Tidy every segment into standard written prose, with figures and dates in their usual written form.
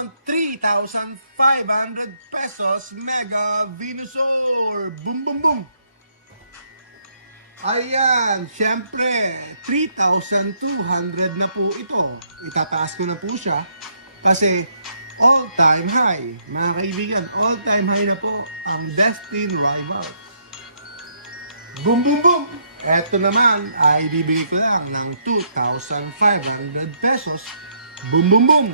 ang 3,500 pesos Mega Venusaur. Boom, boom, boom. Ayan, syempre, 3,200 na po ito. Itataas ko na po siya kasi all-time high. Mga kaibigan, all-time high na po ang Destined Rivals. Boom, boom, boom! Eto naman ay bibigay ko lang ng 2,500 pesos. Boom, boom, boom!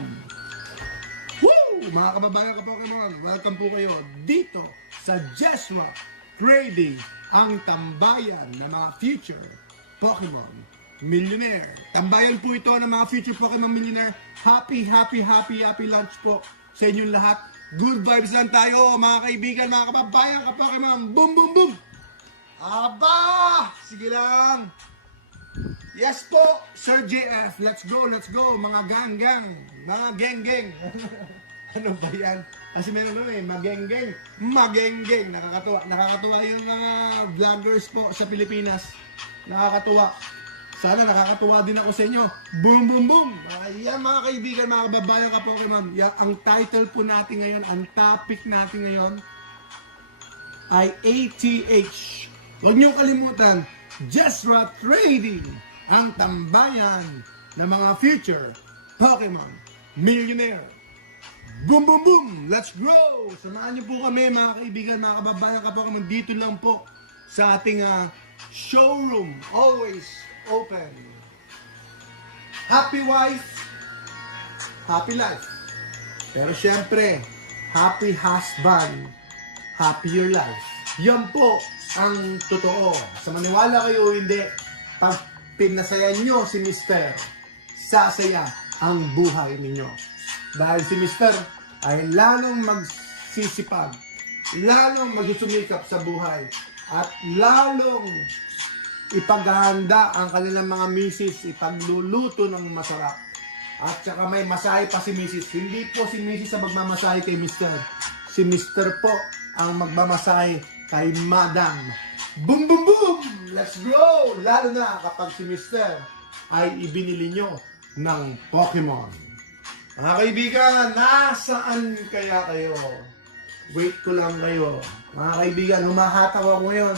Woo! Mga kababayan ko Pokemon, welcome po kayo dito sa Jesra Trading, ang tambayan ng mga future Pokemon Millionaire. Tambayan po ito ng mga future Pokemon Millionaire. Happy lunch po sa inyong lahat. Good vibes lang tayo mga kaibigan, mga kababayan ka Pokemon. Boom, boom, boom! Aba! Sige lang! Yes po, Sir JF. Let's go, mga gang-gang. Mga geng-geng. Ano ba yan? Kasi meron mageng-geng. Nakakatuwa yung mga vloggers po sa Pilipinas. Nakakatuwa. Sana nakakatuwa din ako sa inyo. Boom, boom, boom! Ayan mga kaibigan, mga kababayan ka Pokemon. Yan, ang title po natin ngayon, ang topic natin ngayon ay ATH. Huwag niyong kalimutan, Jesra Trading, ang tambayan ng mga future Pokemon Millionaire. Boom, boom, boom! Let's go! Samahan niyo po kami mga kaibigan, mga kababayan ka Pokemon. Dito lang po sa ating showroom. Always open. Happy wife, happy life. Pero syempre, happy husband, happier life. Yan po ang totoo. Sa maniwala kayo hindi, pag pinasaya nyo si Mr., sasaya ang buhay ninyo. Dahil si Mr. ay lalong magsisipag, lalong magsusumikap sa buhay, at lalong ipaghahanda ang kanilang mga misis, ipagluluto ng masarap. At saka may masahe pa si misis. Hindi po si misis ang magmamasahe kay Mr. Si Mr. po ang magmamasahe kay Madam. Boom, boom, boom! Let's go! Lalo na kapag si Mr. ay ibinili nyo ng Pokemon. Mga kaibigan, nasaan kaya kayo? Wait ko lang kayo. Mga kaibigan, humahataw ako ngayon.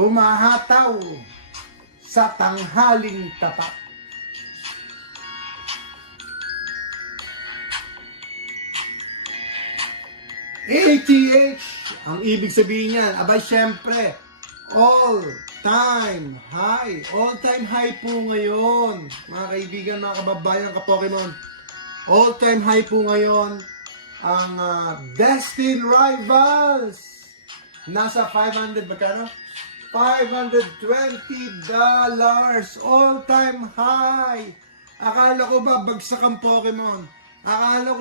Humahataw sa tanghaling tapat. ATH, ang ibig sabihin niyan, abay syempre, all-time high. All-time high po ngayon, mga kaibigan, mga kababayan ka Pokemon. All-time high po ngayon ang Destined Rivals. Nasa 500, magkano? $520. All-time high. Akala ko ba bagsak ang Pokemon? Akala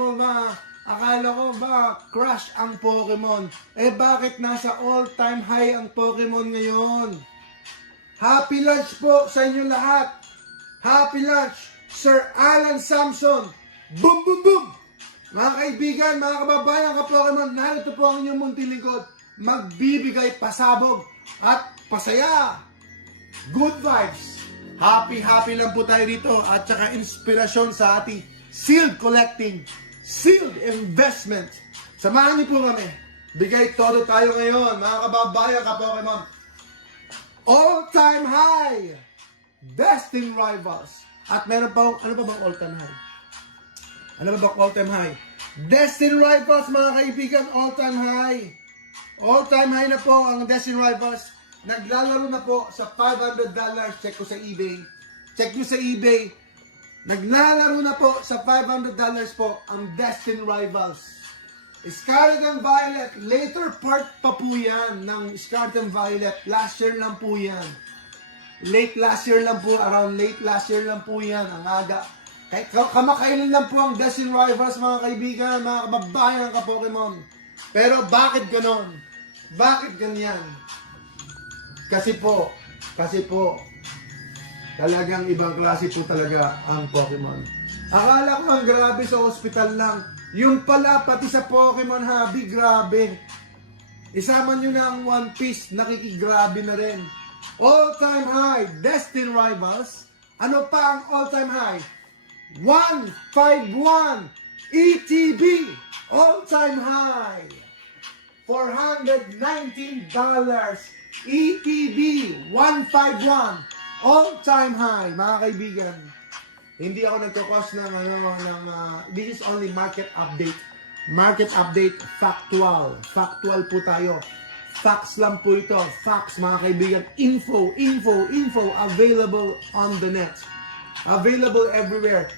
ko ba crush ang Pokemon? Eh bakit nasa all-time high ang Pokemon ngayon? Happy lunch po sa inyo lahat. Happy lunch, Sir Alan Samson. Boom, boom, boom! Mga kaibigan, mga kababayan ka Pokemon, narito po ang inyong munting lingkod. Magbibigay pasabog at pasaya. Good vibes. Happy lang po tayo dito. At saka inspirasyon sa ating sealed collecting, sealed investment. Samahan niyo po kami. Bigay todo tayo ngayon, mga kababayan ka Pokemon. All-time high! Destined Rivals. At meron pa, ano pa bang all-time high? Ano ba bang all-time high? Destined Rivals, mga kaibigan, all-time high. All-time high na po ang Destined Rivals. Naglalaro na po sa $500. Check ko sa eBay. Check nyo sa eBay. Naglalaro na po sa $500 po ang Destined Rivals. Scarlet and Violet. Later part pa po yan ng Scarlet and Violet. Last year lang po yan. Around late last year lang po yan. Ang aga. Kamakailan lang po ang Destined Rivals, mga kaibigan, mga kababayan ka Pokemon. Pero bakit ganon? Bakit ganyan? Kasi po, talagang ibang klase po talaga ang Pokemon. Akala ko ang grabe sa ospital lang. Yung pala, pati sa Pokemon Hobby, grabe. Isama nyo na ang One Piece, nakikigrabe na rin. All-time high, Destined Rivals. Ano pa ang all-time high? 151 ETB, all-time high. $419. ETB, 151. All-time high, mga kaibigan. Hindi ako nagkakos ng, this is only market update. Market update, factual. Factual po tayo. Facts lang po ito. Facts, mga kaibigan. Info. Available on the net. Available everywhere.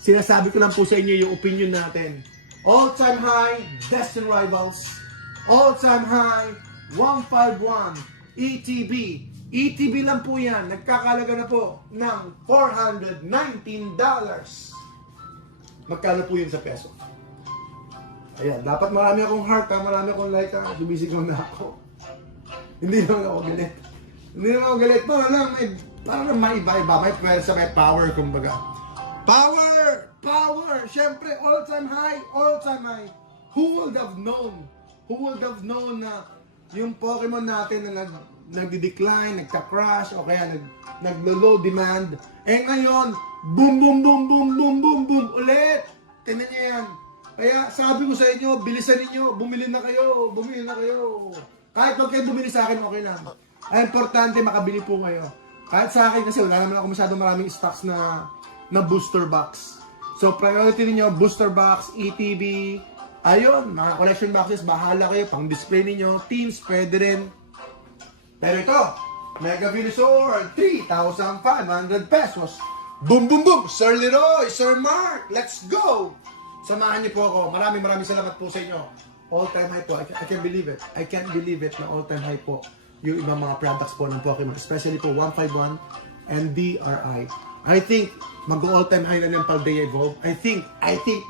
Sinasabi ko lang po sa inyo yung opinion natin. All-time high, Destin Rivals. All-time high, 151. ETB. ETB lang po yan. Nagkakalaga na po ng $419. Magkano po yun sa peso? Ayan, dapat marami akong heart, marami akong like, sumisigaw na ako. Hindi naman ako galit. Parang may iba-iba, may pwersa, may power, kumbaga. Power! Siyempre, all-time high. Who would have known na yung Pokemon natin na nagdi-decline, nagka-crash, o kaya naglo-low demand. Ngayon, boom, ulit! Tingnan niyo yan. Kaya sabi ko sa inyo, bilisan ninyo, bumili na kayo. Kahit huwag kayo bumili sa akin, okay lang. Ay, importante, makabili po kayo. Kahit sa akin kasi wala naman ako masyadong maraming stocks na booster box. So, priority niyo booster box, ETB, ayun, mga collection boxes, bahala kayo, pang display niyo, teams, pwede rin. Pero ito, Mega Venusaur, 3,500 pesos. Boom! Sir Leroy, Sir Mark, let's go! Samahan niyo po ako. Maraming salamat po sa inyo. All-time high po. I can't believe it. I can't believe it na all-time high po yung ibang mga products po ng Pokemon. Especially po 151 and DRI. I think mag-all-time high na ng Paldea Evolve. I think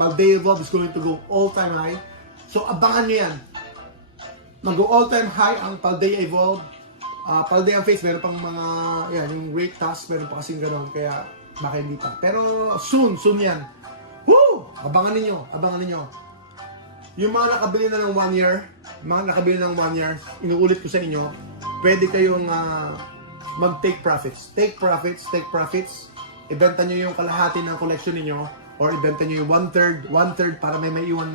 Paldea Evolve is going to go all-time high. So abangan niyo yan. Mag-all-time high ang Paldea Evolve. Paldea Face, meron pang mga, yan, yung weight task, meron pa kasing gano'n. Kaya baka hindi pa. Pero soon yan. Woo! Abangan ninyo. Yung mga nakabili na ng 1 year, inuulit ko sa inyo, pwede kayong mag-take profits. Take profits. Ibenta nyo yung kalahati ng collection niyo or ibenta nyo yung one-third para may maiwan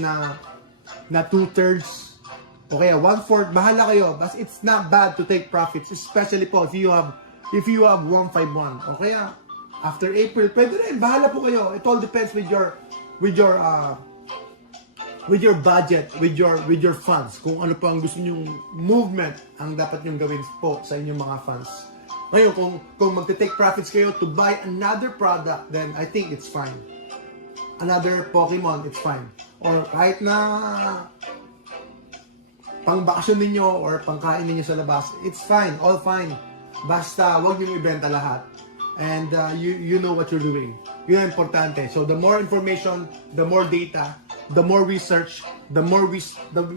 na 2/3 o kaya 1/4. Bahala kayo. But it's not bad to take profits, especially po if you have 151 o kaya after April, pwede rin. Bahala po kayo. It all depends with your budget, with your funds. Kung ano po ang gusto nyong movement ang dapat nyong gawin po sa inyong mga funds. Ngayon, kung magte-take profits kayo to buy another product, then I think it's fine. Another Pokemon, it's fine. Or kahit na pang-bakasyon ninyo or pangkain ninyo sa labas, it's fine. All fine. Basta, wag nyo ibenta lahat. And you know what you're doing. Yun ang importante. So the more information, the more data, the more research, the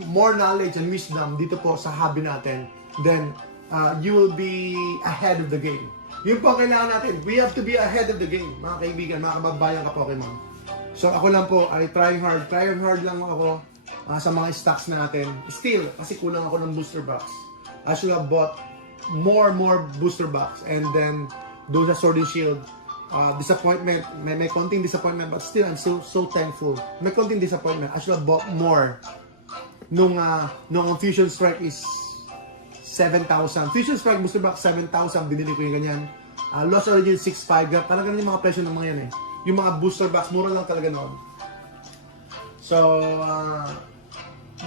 more knowledge and wisdom dito po sa hobby natin, then you will be ahead of the game. Yun po kailangan natin. We have to be ahead of the game, mga kaibigan, mga kababayan ka Pokemon. So ako lang po ay trying hard lang ako sa mga stocks natin. Still, kasi kulang ako ng booster box. I should have bought more booster box, and then doon sa Sword and Shield, disappointment, may konting disappointment, but still I'm so thankful. May konting disappointment. I should have bought more nung Fusion Strike is 7,000. Fusion Strike booster box 7,000, binili ko yung ganyan. Lost Origin 6,500. Talaga yung mga presyo ng mga yan eh. Yung mga booster box, mura lang talaga noon. So,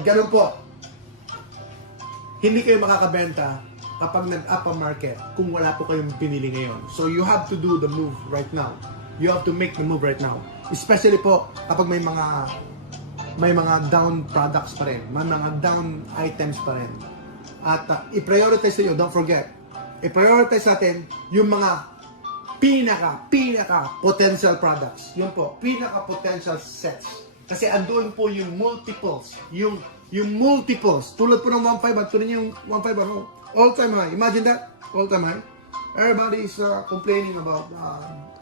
ganun po. Hindi kayo makakabenta kapag nag-up ang market kung wala po kayong pinili ngayon. So you have to do the move right now. You have to make the move right now. Especially po kapag may mga down products pa rin, may mga down items pa rin. At i-prioritize niyo, don't forget. I-prioritize natin yung mga pinaka potential products. Yun po, pinaka potential sets. Kasi andun po yung multiples, yung multiples. Tulad po ng 1.5, tulad yung 1.5 all-time high. Imagine that, all-time high. Everybody is complaining about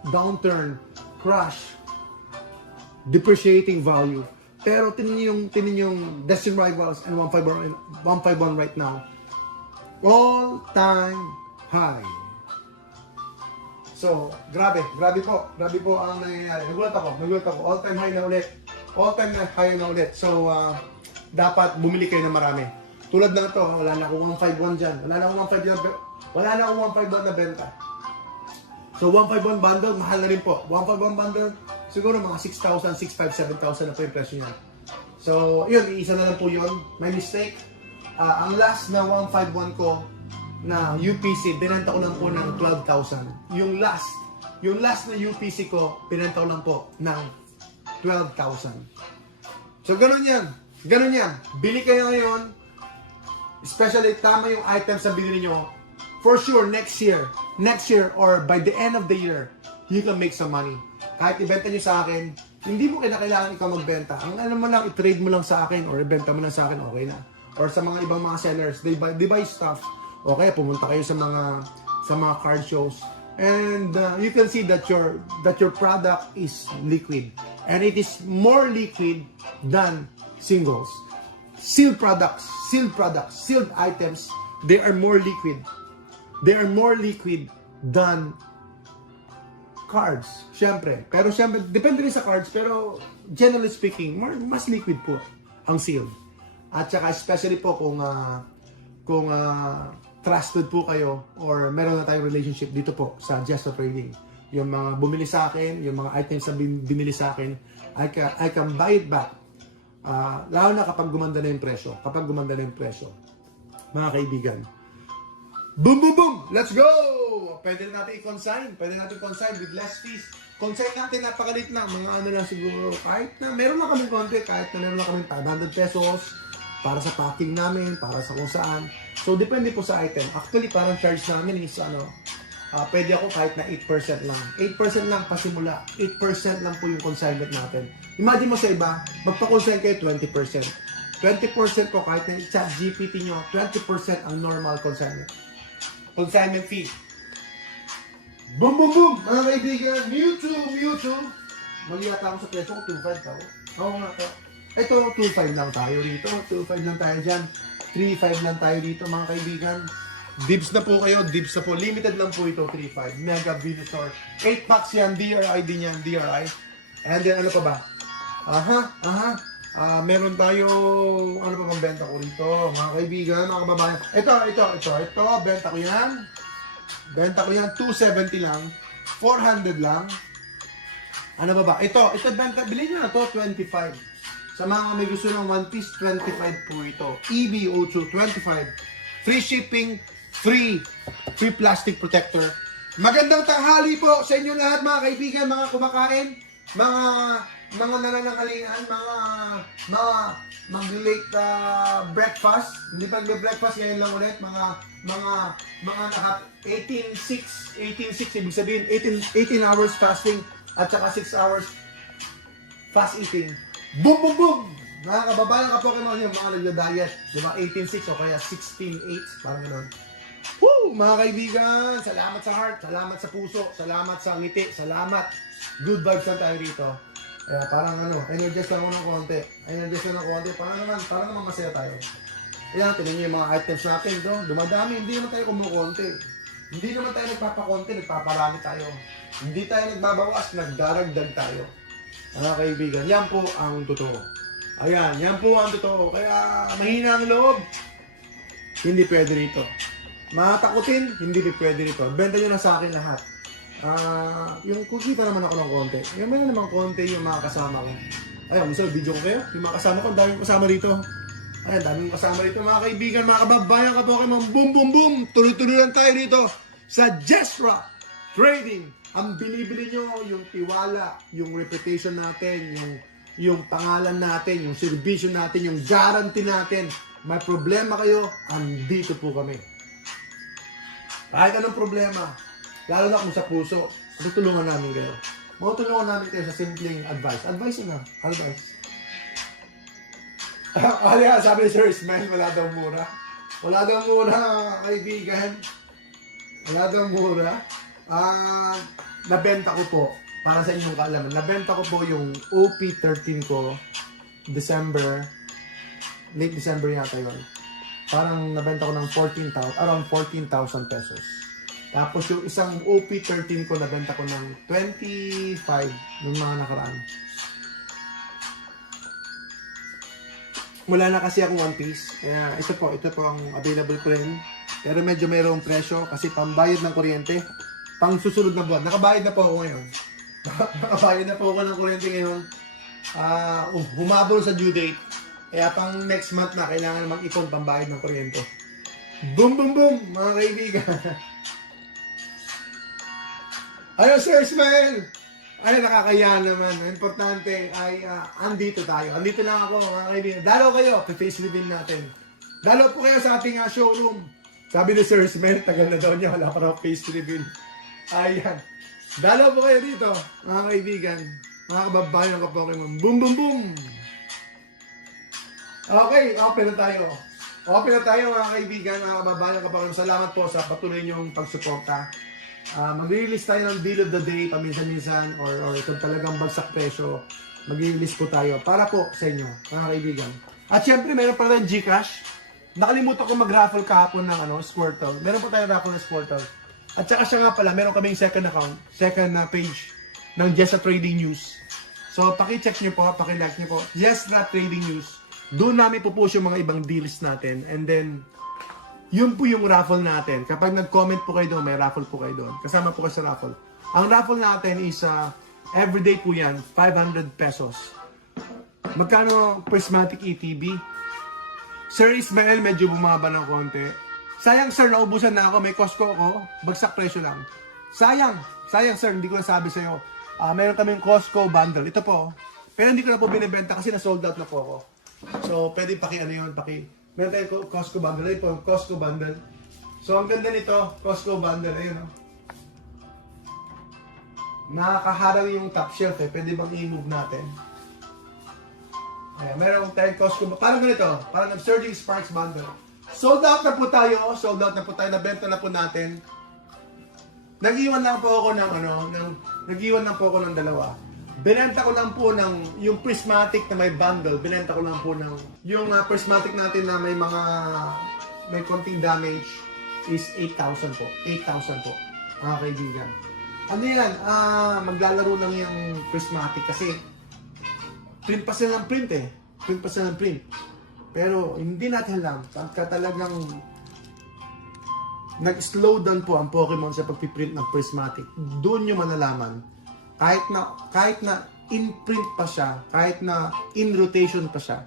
downturn, crash, depreciating value. Pero tinin yung Destin Rivals and 151 right now. All-time high. So, grabe po ang nangyayari. Nagulat ako. All-time high na ulit. So, dapat bumili kayo ng marami. Tulad na ito, wala na akong 151 dyan. Wala na akong 151 na benta. So, 151 bundle, mahal na rin po. 151 bundle, siguro mga 6,000, 6,500, 7,000 na po yung presyo niya. So, yun, iisa na lang po yun. May mistake. Ang last na 151 ko na UPC, binenta ko lang po ng 12,000. Yung last na UPC ko, binenta ko lang po ng 12,000. So, ganun yan. Bili kayo ngayon, especially tama yung items na binili nyo. For sure, next year, or by the end of the year, you can make some money. Kahit ibenta nyo sa akin, hindi mo kailangan ikaw magbenta. Ang ano mo lang, i-trade mo lang sa akin, or ibenta mo lang sa akin, okay na. Or sa mga ibang mga sellers, they buy stuff. O kaya pumunta kayo sa mga card shows, and you can see that your product is liquid, and it is more liquid than singles. Sealed products, sealed items, they are more liquid. They are more liquid than cards, syempre. Pero syempre, depende rin sa cards, pero generally speaking, mas liquid po ang sealed. At saka especially po kung trusted po kayo or meron na tayong relationship dito po sa Just Trading. Yung mga bumili sa akin, yung mga items na binili sa akin, I can buy it back. Lalo na kapag gumanda na yung presyo. Mga kaibigan. Boom, boom, boom! Let's go! Pwede natin i-consign with less fees. Consign natin, napakalit na. Mga ano lang siguro, kahit na meron lang kami konti, kahit na meron lang kami 500 pesos para sa packing namin, para sa kung saan. So, depende po sa item. Actually, parang charge namin is, pwede ako kahit na 8% lang. 8% lang pasimula. 8% lang po yung consignment natin. Imagine mo sa iba, magpa-consign kayo 20%. 20% po kahit na i-chat GPT nyo, 20% ang normal consignment fee. Boom, boom, boom! Mga kaibigan, Mewtwo! Mali yata ako sa presyo ko, 2.5 ako. Oo nga to. Ito, 2.5 lang tayo rito. 2.5 lang tayo dyan. 3.5 lang tayo dito, mga kaibigan. Dibs na po kayo. Limited lang po ito, 3.5. Mega Venusaur. 8 packs yan. DRI din yan. DRI. And then, ano pa ba? Meron tayo, ano pa bang benta ko rito? Mga kaibigan, mga kababayan. Ito. Benta ko yan. 270 lang. 400 lang. Ano ba? Ito, benta. Bilhin nyo na to, 25. Sa mga may gusto ng One Piece, 25 po ito. EB02, 25. Free shipping, free plastic protector. Magandang tanghali po sa inyo lahat, mga kaibigan, mga kumakain, mga nananangalian, mga mag-late breakfast. Hindi pa breakfast ngayon lang ulit, mga naka 18-6, ibig sabihin 18 hours fasting at saka 6 hours fast eating. Boom, boom, boom! Mga kababayan ka Pokemon, yung mga nagda-diet. Diba? 18-6 o kaya 16-8. Parang gano'n. Woo! Mga kaibigan, salamat sa heart, salamat sa puso, salamat sa ngiti, salamat. Good vibes lang tayo rito. Kaya parang energize lang ako ng konti. Parang naman masaya tayo. Ayan, tingnan nyo yung mga items natin. Dumadami, hindi naman tayo kumukonti. Hindi naman tayo nagpapakonti, nagpaparami tayo. Hindi tayo nagbabawas, nagdaragdag tayo. Mga kaibigan, yan po ang totoo. Ayan, yan po ang totoo. Kaya mahina ang loob, hindi pwede rito. Matakutin, hindi pwede rito. Benta nyo na sa akin lahat. Yung kukita naman ako ng konti. Yung may naman konti yung mga kasama ko. Ayun, gusto video ko kayo. Yung mga kasama ko, daming kasama rito. Ayan, daming kasama rito mga kaibigan, mga kababayan ka Pokemon. Boom, boom, boom! Tuloy-tuloy lang tayo rito sa Jesra Trading. Ang binibili nyo, yung tiwala, yung reputation natin, yung pangalan natin, yung servisyo natin, yung guarantee natin. May problema kayo, andito po kami. Kahit anong problema, lalo na kung sa puso, tutulungan namin kayo. Matutulungan namin kayo sa simpleng advice. Advice na. Sabi ni Sir Ismail, wala daw mura. Wala daw mura, kaibigan. Wala daw mura. Nabenta ko po, para sa inyong kaalaman, nabenta ko po yung OP13 ko, late December yata yun. Parang nabenta ko ng around 14,000 pesos. Tapos yung isang OP13 ko, nabenta ko ng 25 yung mga nakaraan. Wala na kasi akong one piece. Kaya ito po ang available ko rin. Pero medyo mayroong presyo kasi pambayad ng kuryente. Pang susunod na buwan. Nakabayad na po ako ngayon. Nakabayad na po ako ng kuryente ngayon. Humabol sa due date. Kaya pang next month na kailangan mag-ipon pambayad ng kuryente. Boom, boom, boom, mga kaibigan. Ayun, Sir Ismael. Ay, nakakaya naman. Ang importante ay andito tayo. Andito lang ako, mga kaibigan. Dalaw kayo, face reveal natin. Dalaw po kayo sa ating showroom. Sabi ni Sir Ismael, tagal na daw niya. Wala pa raw face reveal. Ayan. Dalaw po kayo dito, mga kaibigan. Mga kababayan ng Pokemon. Boom, boom, boom. Okay, open na tayo. Open na tayo, mga kaibigan, mga kababayan ng Pokemon. Salamat po sa patuloy niyong pagsuporta. Mag-release tayo ng deal of the day paminsan-minsan or kung talagang bagsak presyo, mag-release po tayo para po sa inyo, mga kaibigan. At syempre, meron pa rin Gcash. Nakalimutan ko mag-raffle kahapon ng Squirtle. Meron po tayong raffle ng Squirtle. At saka siya nga pala, meron kaming second account, second page ng Jessa Trading News. So, paki-check nyo po, paki-like nyo po. Jessa Trading News. Doon namin pupush yung mga ibang deals natin. And then, yun po yung raffle natin. Kapag nag-comment po kayo doon, may raffle po kayo doon. Kasama po kayo sa raffle. Ang raffle natin is, everyday po yan, 500 pesos. Magkano Prismatic ETB? Sir Ismael, medyo bumaba ng konti. Sayang sir, naubusan na ako. May Costco ako. Bagsak presyo lang. Sayang sir, hindi ko nasabi sa'yo. Meron kaming Costco bundle. Ito po. Pero hindi ko na po binibenta kasi na-sold out na po ako. So, pwede meron tayong Costco bundle. Ito po, Costco bundle. So, ang ganda nito, Costco bundle. Ayun, o. Nakakaharang yung top shelf eh. Pwede bang i-move natin? Ayan, meron tayong Costco. Parang ganito. Parang Surging Sparks bundle. Sold out na po tayo. Nabenta na po natin. Nag-iwan lang po ako ng dalawa. Binenta ko lang po ng yung prismatic na may bundle. Binenta ko lang po ng yung prismatic natin na may konting damage is 8,000 po. 8,000 po, mga kaibigan. Ano yan? Maglalaro lang yung prismatic kasi print pa sila ng print eh. Pero hindi natin alam pagka talagang nag-slow down po ang Pokemon sa pagpiprint ng prismatic. Doon nyo manalaman kahit na in-print pa siya, kahit na in-rotation pa siya,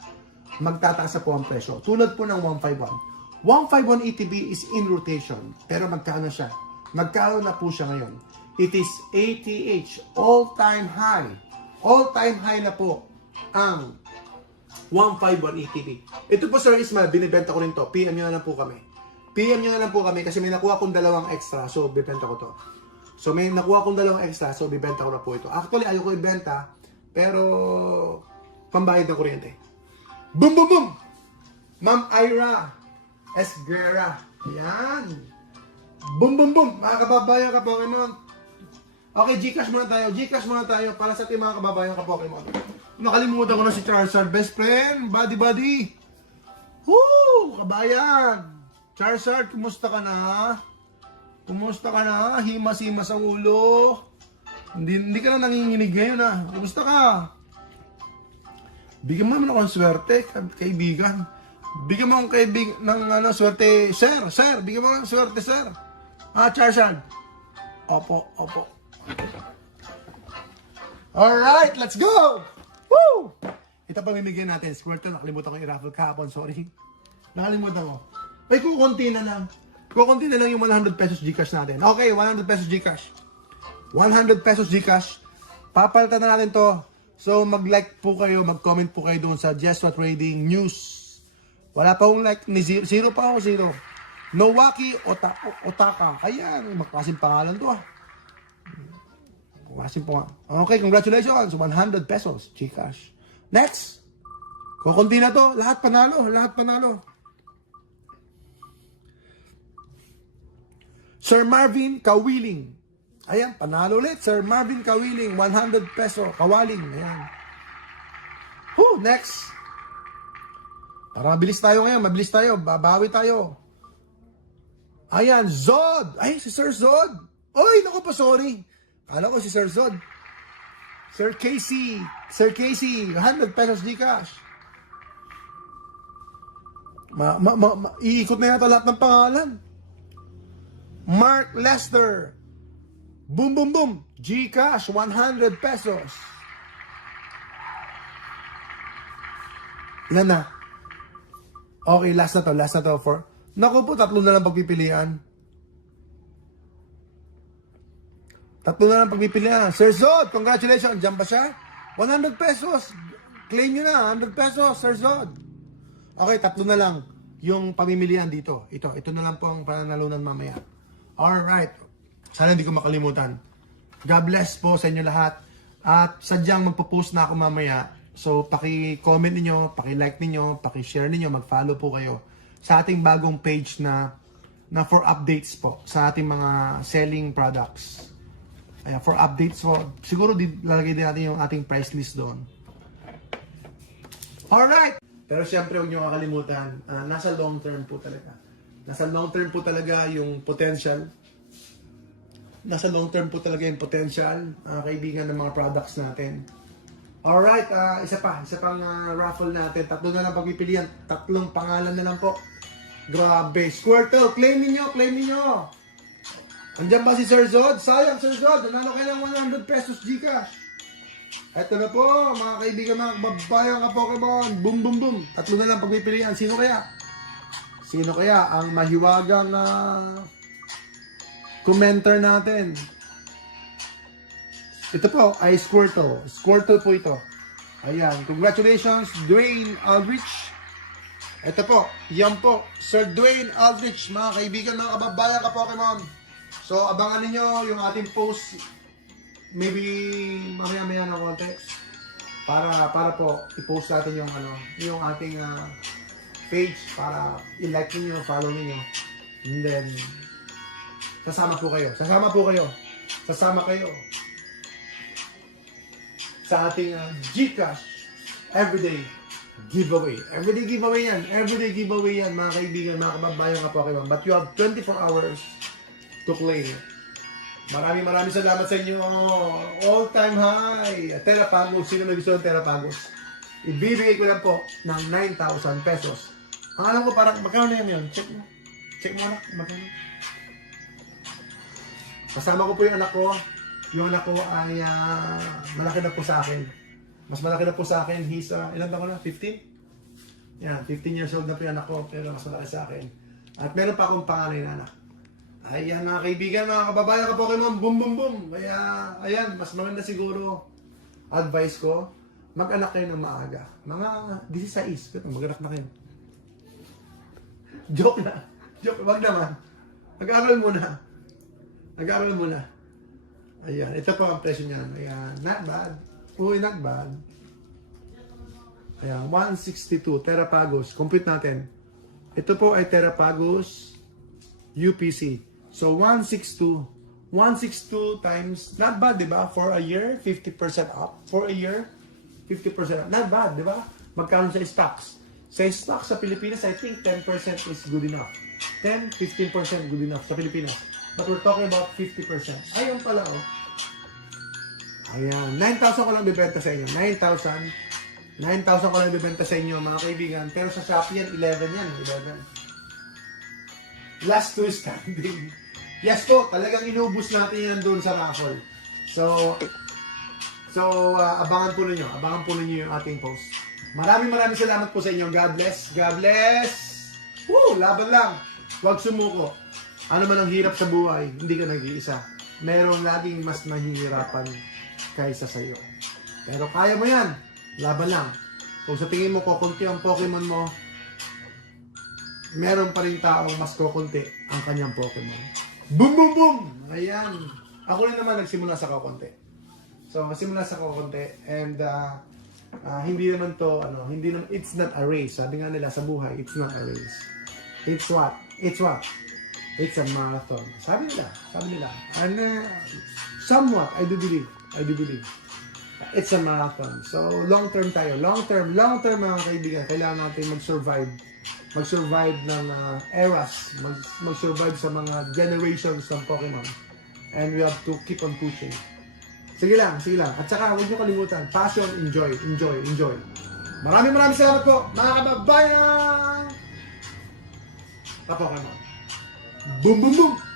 magtataas po ang presyo. Tulad po ng 151. 151 ETB is in rotation. Pero magkano siya? Magkano na po siya ngayon? It is ATH, all-time high. All-time high na po ang 151 ETB. Ito po Sir Ismael, binibenta ko rin to. PM nyo na lang po kami. Kasi may nakuha kong dalawang extra. So, bibenta ko to. So, may nakuha kong dalawang extra, so bibenta ko na po ito. Actually, ayaw ko ibenta, pero pambayad ng kuryente. Boom, boom, boom! Ma'am Ira S. Guerra. Ayan. Boom, boom, boom! Mga kababayan ka Pokemon. Okay, Gcash muna tayo para sa ating mga kababayan ka Pokemon. Nakalimutan ko na si Charizard, best friend, buddy. Woo! Kabayan! Charizard, kumusta ka na? Himas-himas ang ulo. Hindi ka na nanginginig ngayon ha. Kumusta ka? Bigyan mo naman ako ng swerte, kaibigan. Bigyan mo akong kaibigan ng swerte. Sir, bigyan mo ng swerte, sir. Charizard. Opo. Alright, let's go! Woo! Ito pa mimigyan natin. Squirtle, nakalimutan ko yung raffle kahapon. Sorry. Nakalimutan ko. Ay, kukunti na lang yung 100 pesos Gcash natin. Okay, 100 pesos Gcash. 100 pesos Gcash. Papalitan na natin to. So, mag-like po kayo, mag-comment po kayo doon sa Jeswa Trading News. Wala pa akong like, ni zero pa ako, zero. Nowaki Otaka. Ayan, magkasing pangalan to Okay, congratulations. 100 pesos Gcash. Next. Kukunti na to. Lahat panalo. Sir Marvin Kawiling. Ayan, panalo ulit. Sir Marvin Kawiling, 100 peso. Kawaling. Ayan. Next. Para mabilis tayo ngayon. Babawi tayo. Ayan, Zod. Ay, si Sir Zod. Oy, naku po, sorry. Kala ko si Sir Zod. Sir Casey. Sir Casey, 100 pesos Gcash. Iikot na yata lahat ng pangalan. Mark Lester. Boom, boom, boom. Gcash, 100 pesos. Ilan na? Okay, last na to. Naku po, 3 na lang pagpipilian. 3 na lang pagpipilian. Sir Zod, congratulations. Diyan ba siya? 100 pesos. Claim nyo na, 100 pesos, Sir Zod. Okay, 3 na lang yung pamimilian dito. Ito na lang po ang pananalunan mamaya. Alright. Sana hindi ko makalimutan. God bless po sa inyo lahat. At sadyang magpo-post na ako mamaya. So, paki-comment ninyo, paki-like ninyo, paki-share ninyo, mag-follow po kayo sa ating bagong page na for updates po sa ating mga selling products. Ayan, for updates po. Siguro lalagay din natin yung ating price list doon. Alright! Pero syempre, huwag nyo kakalimutan, nasa long term po talaga. Nasa long term po talaga yung potential. Nasa long term po talaga yung potential, kaibigan ng mga products natin. Alright, isa pang raffle natin. 3 na lang pagpipilian. 3 pangalan na lang po. Grabe. Squirtle, claim ninyo. Andiyan ba si Sir Zod? Sayang, Sir Zod. Nanalo kayo ng 100 pesos Gcash. Ito na po, mga kaibigan, mga kababayan ka Pokemon. Boom, boom, boom. 3 na lang pagpipilian. Sino kaya? Sino kaya ang mahiwagang commenter natin? Ito po ay Squirtle. Squirtle po ito. Ayan. Congratulations, Dwayne Aldrich. Ito po. Yan po. Sir Dwayne Aldrich. Mga kaibigan, mga kababayan ka Pokemon. So, abangan niyo yung ating post. Maybe mamaya-maya na konti. Para po i-post natin yung ating page para i-like niyo, follow niyo. And then sasama kayo sa ating Gcash everyday giveaway. Everyday giveaway yan, mga kaibigan, mga kababayan ka Pokemon. But you have 24 hours to claim it. Maraming salamat sa inyo. All-time high. Terapagos. Sino may gusto ng Terapagos? Ibibigay ko lang po ng 9,000 pesos. Ang alam ko parang, magkano na yun? Check mo anak. Magkano? Kasama ko po yung anak ko. Yung anak ko ay malaki na po sa akin. Mas malaki na po sa akin. He's, ilan taon na? 15? Yan, 15 years old na po yung anak ko. Pero mas malaki sa akin. At meron pa akong panganay na anak. Ayan mga kaibigan, mga kababayan ka Pokemon. Boom, boom, boom. Kaya, ayan, mas maganda siguro advice ko. Mag-anak kayo ng maaga. Mga 16. Pero mag-anak na kayo. Joke na. Wag naman. Nag-aaral muna. Ayan, ito po ang presyo niyan. Ayan, not bad. Uy, not bad. Ayan, 162, Terapagos. Compute natin. Ito po ay Terapagos UPC. So, 162. 162 times, not bad, di ba? For a year, 50% up. For a year, 50% up. Not bad, di ba? Magkano sa stocks? Sa stocks sa Pilipinas, I think 10% is good enough. 10-15% good enough sa Pilipinas. But we're talking about 50%. Ayun pala, oh. Ayan. 9,000 ko lang bibenta sa inyo. 9,000 ko lang bibenta sa inyo, mga kaibigan. Pero sa Shopee yan, 11 yan. 11. Last two standing. Yes po, talagang inubos natin yan doon sa raffle. So, abangan po ninyo yung ating post. Maraming salamat po sa inyo. God bless. God bless. Woo! Laban lang. Huwag sumuko. Ano man ang hirap sa buhay, hindi ka nag-iisa. Meron laging mas mahihirapan kaysa sa iyo. Pero kaya mo yan. Laban lang. Kung sa tingin mo kukunti ang Pokemon mo, meron pa rin taong mas kukunti ang kanyang Pokemon. Boom, boom, boom! Ayan. Ako rin naman nagsimula sa kukunti. So, magsimula sa kukunti. And, hindi naman to, it's not a race. Sabi nga nila sa buhay, it's not a race. It's what? It's a marathon. Sabi nila. And somewhat, I do believe. It's a marathon. So, long term tayo. Long term mga kaibigan. Kailangan natin mag-survive ng eras. Mag-survive sa mga generations ng Pokemon. And we have to keep on pushing. Sige lang. At saka, huwag niyo kalimutan. Passion, enjoy. Maraming salamat po, mga kababayan! Ka-Pokemon. Boom!